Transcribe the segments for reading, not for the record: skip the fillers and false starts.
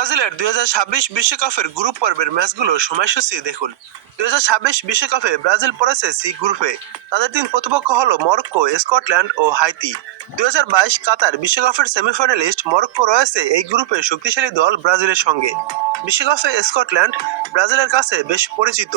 ব্রাজিলের 2026 বিশ্বকাপের গ্রুপ পর্বের ম্যাচগুলো সময়সূচি দেখুন। 2026 বিশ্বকাপে ব্রাজিল পড়েছে সি গ্রুপে। তাদের তিন প্রতিপক্ষ হলো মরক্কো, স্কটল্যান্ড ও হাইতি। 2022 কাতার বিশ্বকাপের সেমিফাইনালিস্ট মরক্কো রয়েছে এই গ্রুপে শক্তিশালী দল ব্রাজিলের সঙ্গে। বিশ্বকাপে স্কটল্যান্ড ব্রাজিলের কাছে বেশ পরিচিত।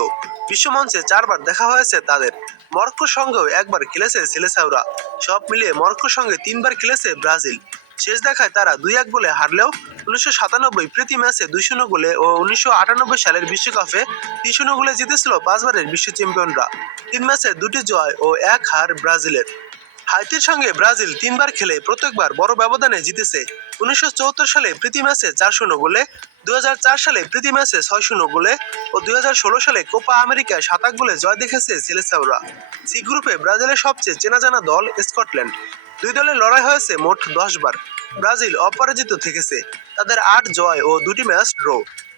বিশ্বমঞ্চে 4বার দেখা হয়েছে তাদের। মরক্কোর সঙ্গেও একবার খেলেছে সিলেসাওরা। সব মিলিয়ে মরক্কোর সঙ্গে 3বার খেলেছে ব্রাজিল। শেষ দেখায় তারা 2-1 গোলে হারলেও 1997 প্রীতি ম্যাচে 2-0 গোলে ও 1998 সালের বিশ্বকাপে 3-0 গোলে জিতেছিল 5বারের বিশ্ব চ্যাম্পিয়নরা। 3 ম্যাচে 2টি জয় ও 1 হার ব্রাজিলের। হাইতির সঙ্গে ব্রাজিল 3বার খেলে প্রত্যেকবার বড় ব্যবধানে জিতেছে। 1974 সালে প্রীতি ম্যাচে 4-0 গোলে, 2004 সালে প্রীতি ম্যাচে 6-0 গোলে ও 2016 সালে কোপা আমেরিকায় 7 গোলে জয় দেখেছে সিলেসাওরা। সি গ্রুপে ব্রাজিলের সবচেয়ে চেনা জানা দল স্কটল্যান্ড। দুই দলের লড়াই হয়েছে মোট 10 বার। ব্রাজিল অপরাজিত থেকেছে। তাদের 8 জয় ও 2টি ম্যাচ ড্র।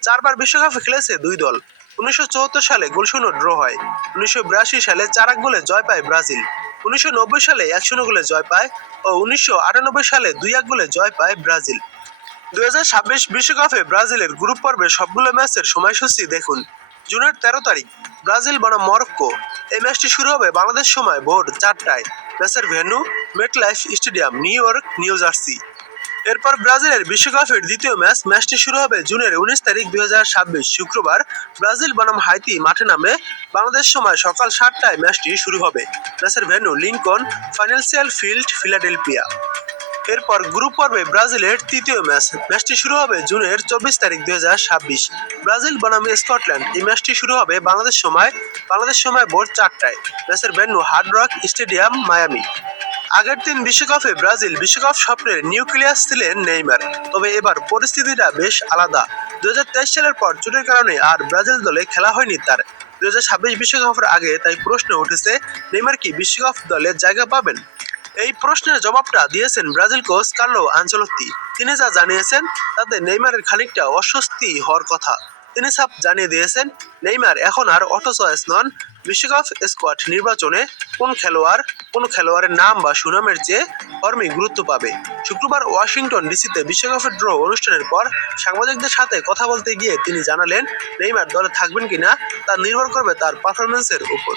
4বার বিশ্বকাপে খেলেছে দুই দল। 1974 সালে গোলশূন্য ড্র হয়। 1982 সালে 4-1 গোলে জয় পায় ব্রাজিল। 1990 সালে 1-0 গোলে জয় পায় ও 1998 সালে 2-1 গোলে জয় পায় ব্রাজিল। 2026 বিশ্বকাপে ব্রাজিলের গ্রুপ পর্বে সবগুলো ম্যাচের সময়সূচি দেখুন। জুনের 13 তারিখ ব্রাজিল বনাম মরক্কো। এই ম্যাচটি শুরু হবে বাংলাদেশ সময় ভোর 4টায়। ম্যাচের venue MetLife stadium, new York, new jersey. এরপর ব্রাজিলের বিশ্বকাপের দ্বিতীয় ম্যাচটি শুরু হবে জুনের 19 তারিখ 2026 শুক্রবার। ব্রাজিল বনাম হাইতি মাঠে নামে বাংলাদেশ সময় সকাল 7টায় ম্যাচটি শুরু হবে। ম্যাচের venue Lincoln financial field, Philadelphia. এরপর গ্রুপ পর্বে ব্রাজিলের তৃতীয় ম্যাচটি শুরু হবে জুনের 24 তারিখ 2026 ব্রাজিল বনাম স্কটল্যান্ড। এই ম্যাচটি শুরু হবে বাংলাদেশ সময় ভোর 4টায়। ম্যাচের venue hard rock stadium, Miami. আগের 3 বিশ্বকাপে ব্রাজিল বিশ্বকাপ স্বপ্নের নিউক্লিয়াস ছিলেন নেইমার। তবে এবার পরিস্থিতিটা বেশ আলাদা। 2023 সালের পর চোটের কারণে আর ব্রাজিল দলে খেলা হয়নি তার। 2026 বিশ্বকাপের আগে তাই প্রশ্ন উঠেছে, নেইমার কি বিশ্বকাপ দলে জায়গা পাবেন? এই প্রশ্নের জবাবটা দিয়েছেন ব্রাজিল কোচ কার্লো আনচেলত্তি। তিনি যা জানিয়েছেন তাতে নেইমারের খানিকটা অস্বস্তি হওয়ার কথা। তিনি সাফ জানিয়ে দিয়েছেন, নেইমার এখন আর অটো চয়েস নন। বিশ্বকাপ স্কোয়াড নির্বাচনে কোন খেলোয়াড়ের নাম বা সুনামের চেয়ে ফর্মই গুরুত্ব পাবে। শুক্রবার ওয়াশিংটন ডিসিতে বিশ্বকাপের ড্র অনুষ্ঠানের পর সাংবাদিকদের সাথে কথা বলতে গিয়ে তিনি জানালেন, নেইমার দলে থাকবেন কিনা তা নির্ভর করবে তার পারফরম্যান্সের উপর।